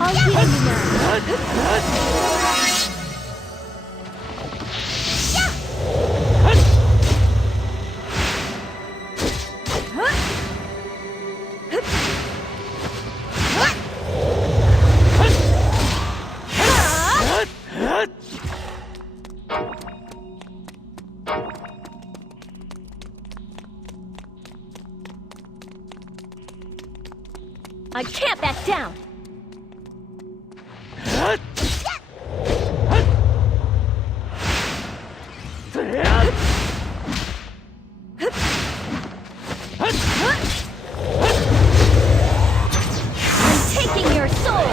I'll heal you now. I can't back down! I'm taking your soul!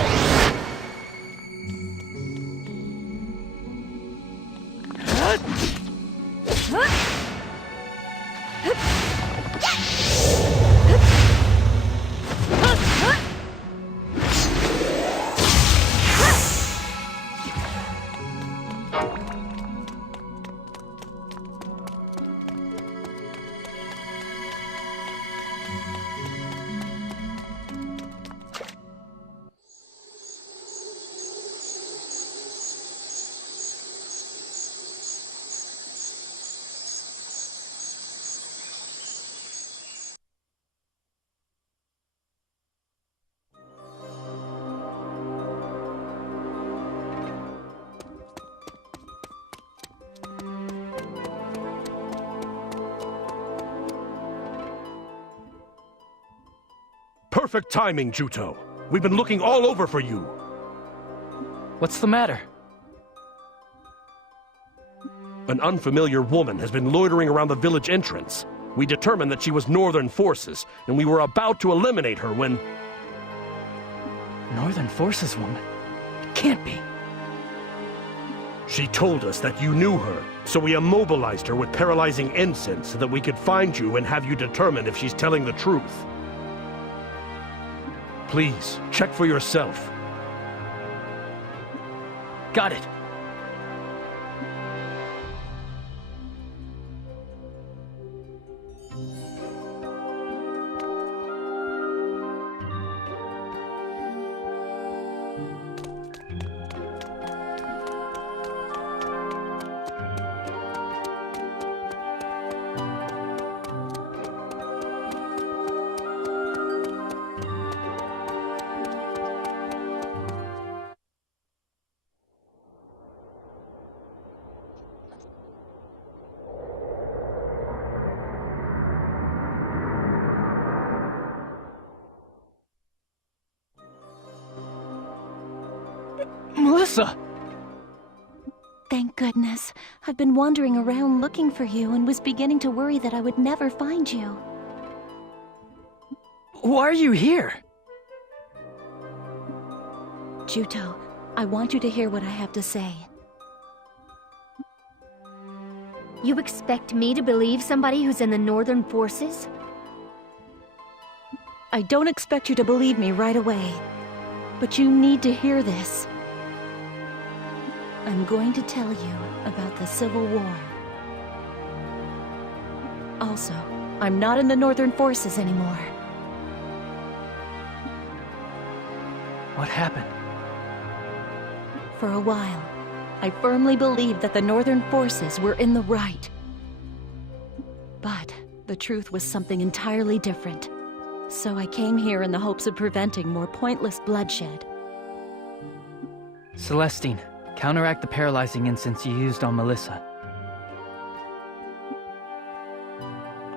Perfect timing, Juto. We've been looking all over for you. What's the matter? An unfamiliar woman has been loitering around the village entrance. We determined that she was Northern Forces, and we were about to eliminate her when... Northern Forces woman? It can't be. She told us that you knew her, so we immobilized her with paralyzing incense so that we could find you and have you determine if she's telling the truth. Please, check for yourself. Got it. Melissa! Thank goodness. I've been wandering around looking for you and was beginning to worry that I would never find you. Why are you here? Juto, I want you to hear what I have to say. You expect me to believe somebody who's in the Northern Forces? I don't expect you to believe me right away, but you need to hear this. I'm going to tell you about the Civil War. Also, I'm not in the Northern Forces anymore. What happened? For a while, I firmly believed that the Northern Forces were in the right. But the truth was something entirely different. So I came here in the hopes of preventing more pointless bloodshed. Celestine, counteract the paralyzing incense you used on Melissa.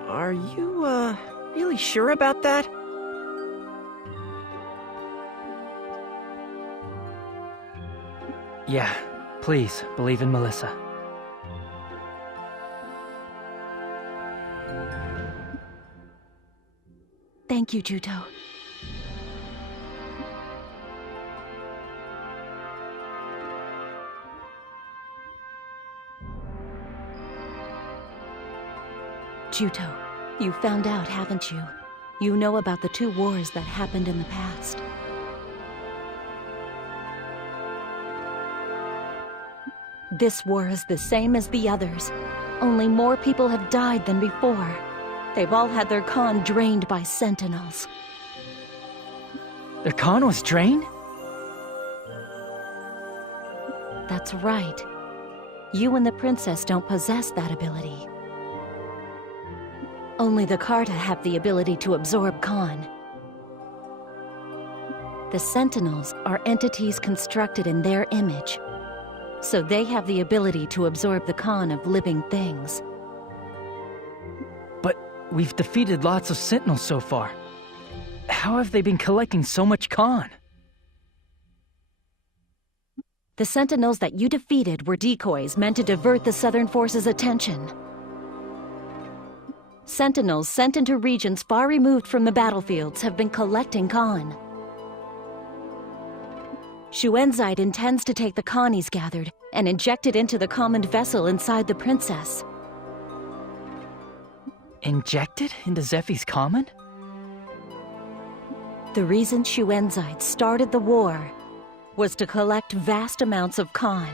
Are you, really sure about that? Yeah, please, believe in Melissa. Thank you, Juto. Juto, you found out, haven't you? You know about the 2 wars that happened in the past. This war is the same as the others. Only more people have died than before. They've all had their Khan drained by sentinels. Their Khan was drained? That's right. You and the princess don't possess that ability. Only the Carta have the ability to absorb Khan. The sentinels are entities constructed in their image, so they have the ability to absorb the Khan of living things. But we've defeated lots of sentinels so far. How have they been collecting so much Khan? The sentinels that you defeated were decoys meant to divert the Southern Forces' attention. Sentinels sent into regions far removed from the battlefields have been collecting Khan. Xuanzide intends to take the Khan he's gathered and inject it into the common vessel inside the princess. Injected into Zephy's common? The reason Xuanzide started the war was to collect vast amounts of Khan.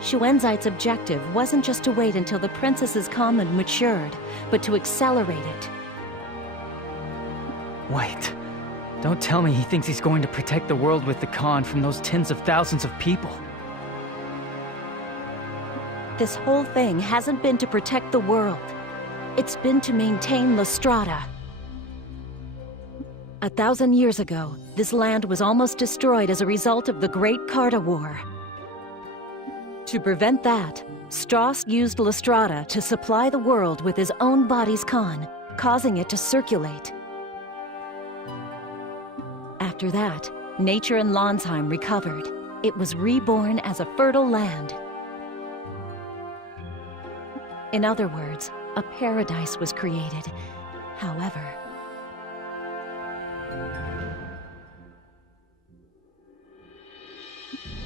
Xuanzide's objective wasn't just to wait until the princess's common matured, but to accelerate it. Wait. Don't tell me he thinks he's going to protect the world with the Khan from those tens of thousands of people. This whole thing hasn't been to protect the world. It's been to maintain Lustrada. 1,000 years ago, this land was almost destroyed as a result of the Great Carta War. To prevent that, Strauss used Lustrada to supply the world with his own body's Khan, causing it to circulate. After that, nature in Landsheim recovered. It was reborn as a fertile land. In other words, a paradise was created. However,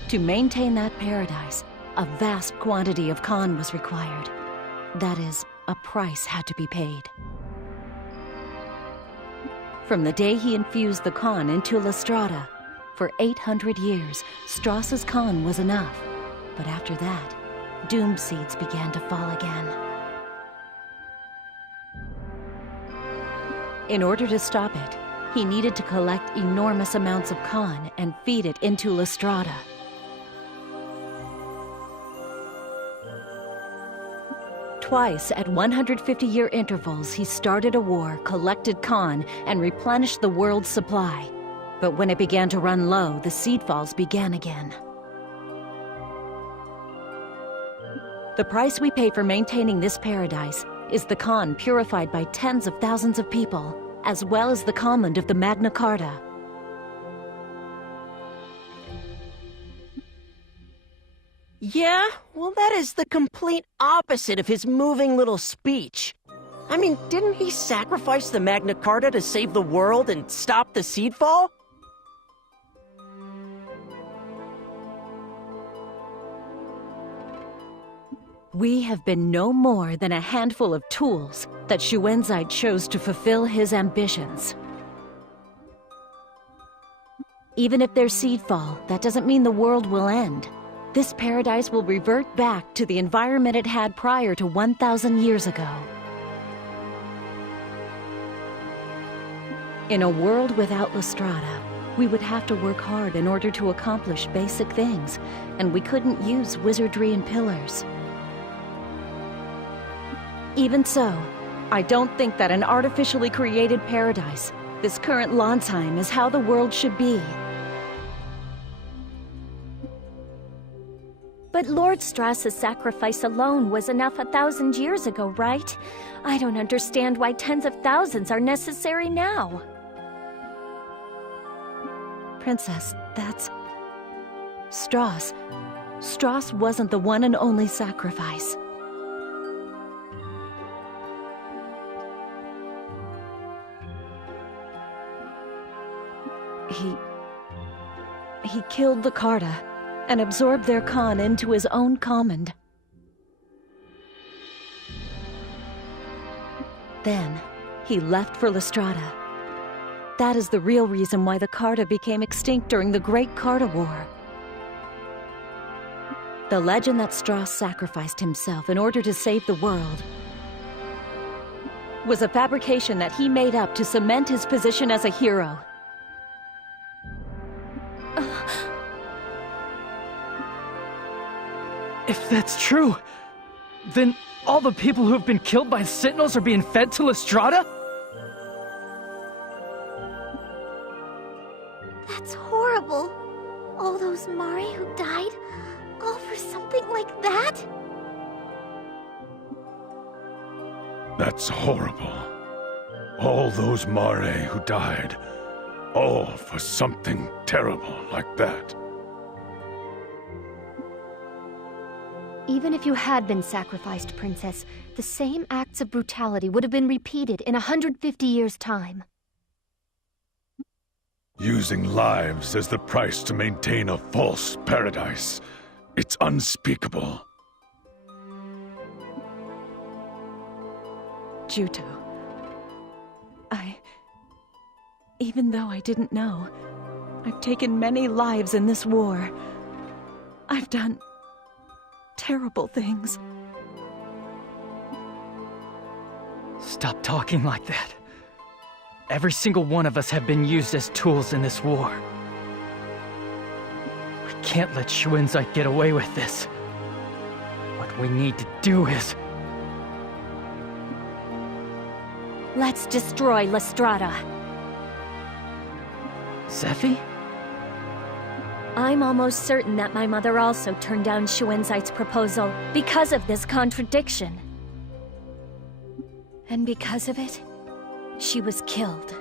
to maintain that paradise, a vast quantity of Khan was required. That is, a price had to be paid. From the day he infused the Khan into Lustrada, for 800 years, Strauss's Khan was enough. But after that, doom seeds began to fall again. In order to stop it, he needed to collect enormous amounts of Khan and feed it into Lustrada. Twice at 150-year intervals, he started a war, collected Khan, and replenished the world's supply. But when it began to run low, the seedfalls began again. The price we pay for maintaining this paradise is the Khan purified by tens of thousands of people, as well as the command of the Magna Carta. Yeah? Well, that is the complete opposite of his moving little speech. I mean, didn't he sacrifice the Magna Carta to save the world and stop the seedfall? We have been no more than a handful of tools that Xuanzide chose to fulfill his ambitions. Even if there's seedfall, that doesn't mean the world will end. This paradise will revert back to the environment it had prior to 1,000 years ago. In a world without Lustrada, we would have to work hard in order to accomplish basic things, and we couldn't use wizardry and pillars. Even so, I don't think that an artificially created paradise, this current Landsheim, is how the world should be. But Lord Strauss's sacrifice alone was enough 1,000 years ago, right? I don't understand why tens of thousands are necessary now. Princess, that's... Strauss. Strauss wasn't the one and only sacrifice. He killed the Carta and absorbed their Khan into his own command. Then, he left for Lustrada. That is the real reason why the Carta became extinct during the Great Carta War. The legend that Strauss sacrificed himself in order to save the world was a fabrication that he made up to cement his position as a hero. If that's true, then all the people who have been killed by Sentinels are being fed to Lestrada? That's horrible. All those Mare who died, all for something like that? That's horrible. All those Mare who died, all for something terrible like that. Even if you had been sacrificed, Princess, the same acts of brutality would have been repeated in 150 years' time. Using lives as the price to maintain a false paradise. It's unspeakable. Juto. Even though I didn't know, I've taken many lives in this war. I've done terrible things. Stop talking like that. Every single one of us have been used as tools in this war. We can't let Shuenzite get away with this. What we need to do is... Let's destroy Lestrada. Zephy? I'm almost certain that my mother also turned down Shuenzite's proposal because of this contradiction. And because of it, she was killed.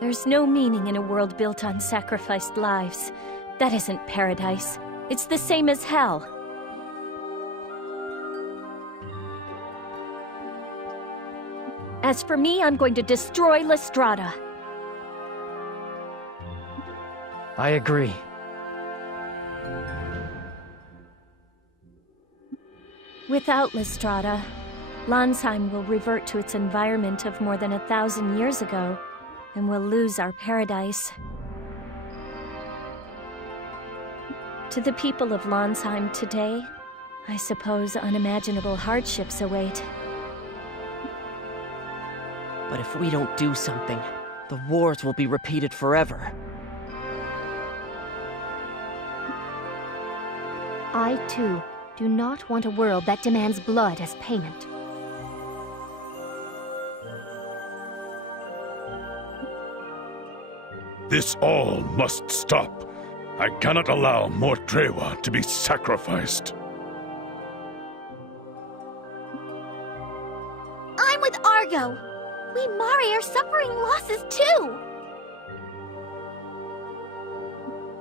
There's no meaning in a world built on sacrificed lives. That isn't paradise. It's the same as hell. As for me, I'm going to destroy Lestrada. I agree. Without Lestrada, Lansheim will revert to its environment of more than 1,000 years ago, and we'll lose our paradise. To the people of Lansheim today, I suppose unimaginable hardships await. But if we don't do something, the wars will be repeated forever. I, too, do not want a world that demands blood as payment. This all must stop. I cannot allow more Trewa to be sacrificed. I'm with Argo! We Mare are suffering losses too!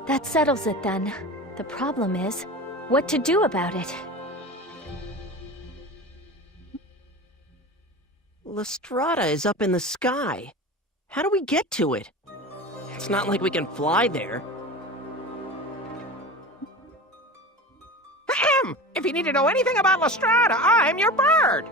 That settles it then. The problem is, what to do about it? Lestrada is up in the sky. How do we get to it? It's not like we can fly there. Ahem! If you need to know anything about Lestrada, I'm your bird!